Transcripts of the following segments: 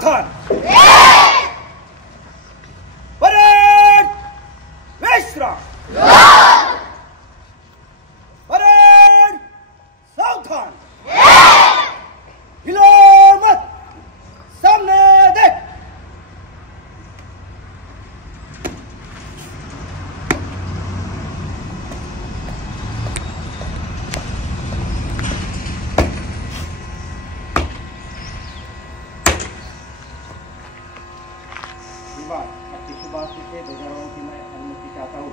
सावधान। परेड विश्राम। परेड सावधान। हिलो मत, सामने देख। आपकी शुभारंभ से ध्वजारोहण की मैं अनुमति चाहता हूँ।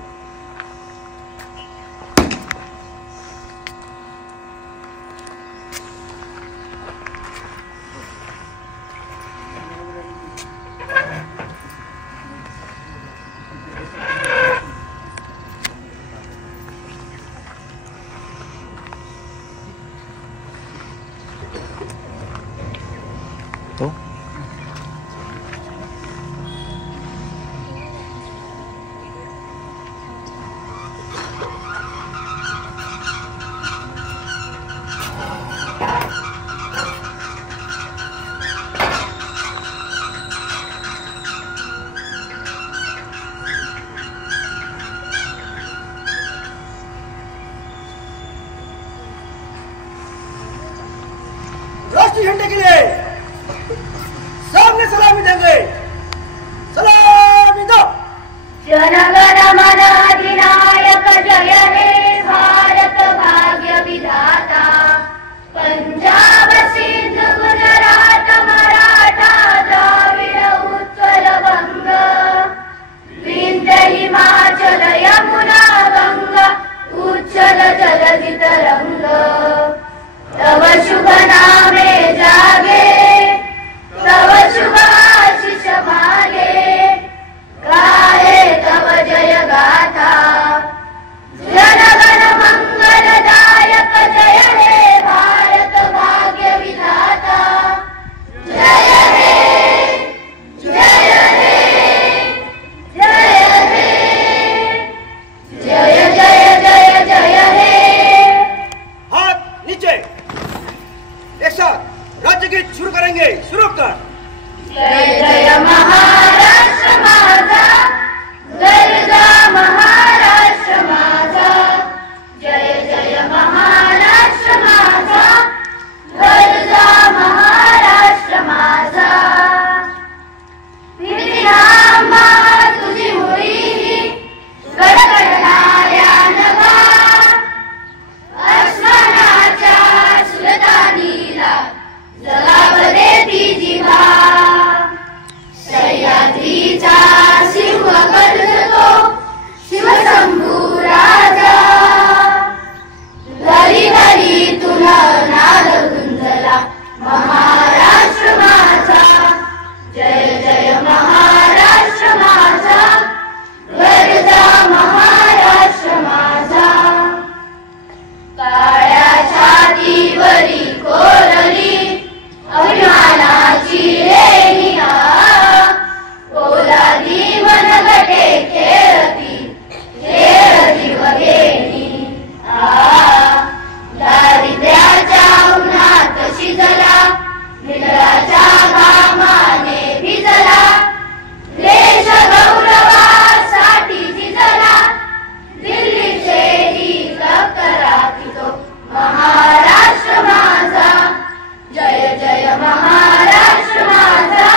तो राष्ट्रीय झंडे के लिए सामने सलामी देंगे। सलामी दो। जनगण मन अधिनायक जय हे भारत भाग्य विधाता। पंजाब सिंध गुजरात मराठा द्राविड उत्कल बंग। विंध्य हिमाचल यमुना गंगा उच्चल जलधि तरंग। तव शुभ नामे जागे, तव शुभ आशीष मागे। गाहे तव जय गाथा, जनगण मंगलदायक जय हे भारत भाग्य विधाता। जय हे, जय हे, जय हे, जय जय जय जय हे। हाथ नीचे। एक साथ राज्य गीत शुरू करेंगे। शुरू कर। जय जय महाराष्ट्र माझा, गर्जा महाराष्ट्र माझा। जय जय महाराष्ट्र माझा, गर्जा महाराष्ट्र माझा। विधिनामा तुझी मुळी गडगडणाऱ्या नभा। अस्मानाच्या सुलतानीला जगाव देती जिभा। सह्याद्रीचा सिंह गर्जतो शिवशंभू राजा। घरी घरी तुला नाद गुंजला महाराष्ट्र माझा। जय जय महाराष्ट्र माझा, गर्जा महाराष्ट्र माझा। काळ्या छातीवरी कोरली अभिमानाची लेणिया। पोलादी मनगटे खेळती, खेळती वगेनी। दारिद्र्याच्या उन्हात शिजला, निळाच्या घामाने भिजला। देश गौरवासाठी झिजला, दिल्लीचे ही तक्रारी तो महाराष्ट्र माझा। जय जय महाराष्ट्र माझा,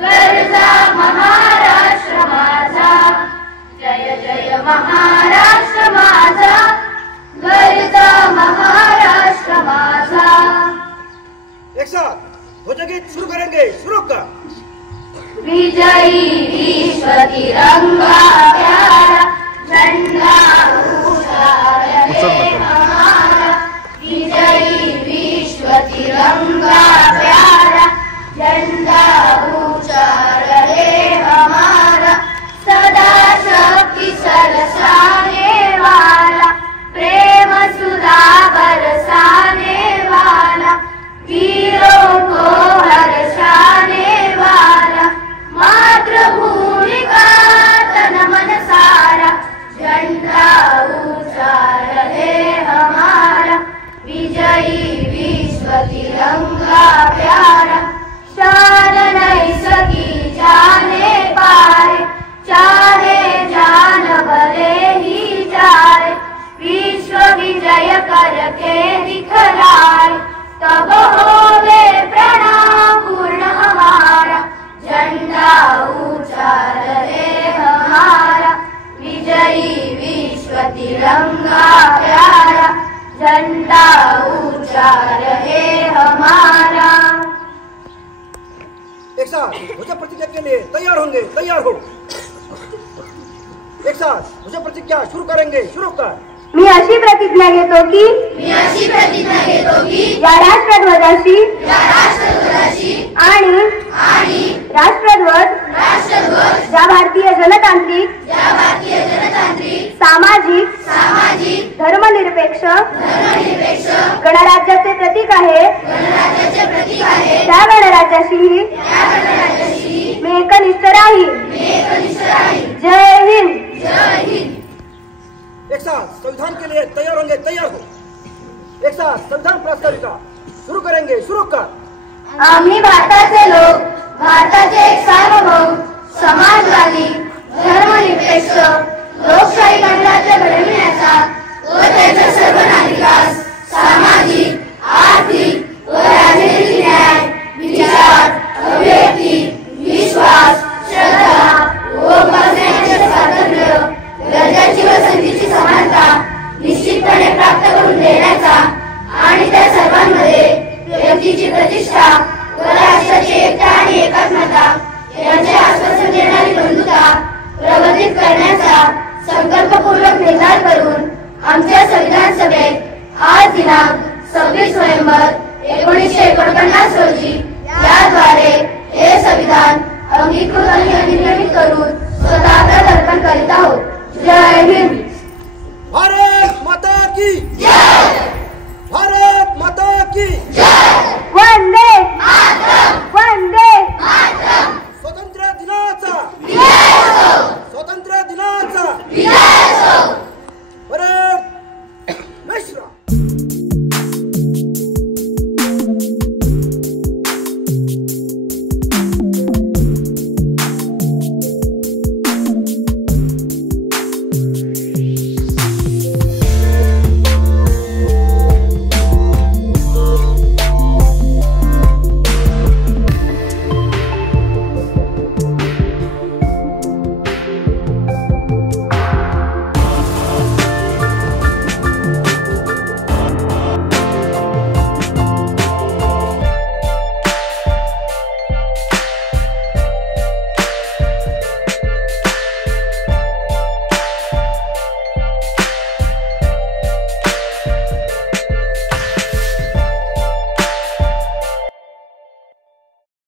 गर्जा महाराष्ट्र माझा। जय जय महाराष्ट्र माझा, गर्जा महाराष्ट्र माझा। एक साथ ध्वजगीत शुरू करेंगे। शुरू कर। विजयी विश्व तिरंगा प्यारा, झंडा ऊंचा रहे हमारा। विजयी विश्व तिरंगा प्यारा, झंडा ऊंचा रहे हमारा। सदा शक्ति सरसाने वाला, प्रेम सुधा बरसाने वाला। वीरों को हर्षाने वाला, मातृभूमि का तन मन सारा। झंडा ऊंचा रहे हमारा, विजयी विश्व तिरंगा प्यारा। शान नहीं सकी जाने पाए, चाहे जान भले ही जाए, विश्व विजय करके दिखलाए, तब होवे प्रणाम पूर्ण हमारा, झंडा ऊंचा रहे हमारा, विजयी विश्व तिरंगा प्यारा, झंडा ऊंचा रहे हमारा। एक साथ मुझे प्रतिज्ञा के लिए तैयार होंगे, तैयार हो। एक साथ मुझे प्रतिज्ञा शुरू करेंगे, शुरू कर। मी अशी प्रतिज्ञा घेतो की या राष्ट्रध्वजाशी आणि राष्ट्रध्वज ज्या भारतीय जनतांत्रिक सामाजिक धर्मनिरपेक्ष गणराज्याचे प्रतीक आहे त्या गणराज्याशी मी एकनिष्ठ राहील। जय हिंद। एक साथ संविधान के लिए तैयार होंगे, तैयार हो। एक साथ संविधान प्रास्ताविका शुरू करेंगे, शुरू कर। आम्ही भारताचे लोक, भारताचे एक सार्वभौम समाजवादी धर्मनिरपेक्ष लोकशाही गणराज्य घडविण्याचा व त्याच्या सर्व नागरिकांस सामाजिक, आर्थिक व राजनीतिक न्याय, विचार, अभिव्यक्ती, विश्वास, श्रद्धा व उपासनेचे स्वातंत्र्य, दर्जाची व संधीची समानता निश्चितपणे प्राप्त करून देण्याचा आणि त्या सर्वांमध्ये व्यक्तीची प्रतिष्ठा व राष्ट्राची एकता आणि एकात्मता यांचे आश्वासन देणारी बंधुता प्रवर्धित करण्याचा संकल्पपूर्वक निर्धार करून आमच्या संविधान सभेत आज दिनांक 26 नोव्हेंबर 1949 रोजी याद्वारे हे संविधान अंगीकृत आणि अधिनियमित करून स्वतः अर्पण करीत आहोत। जय हिंद। भारत माता की जय। भारत माता की जय।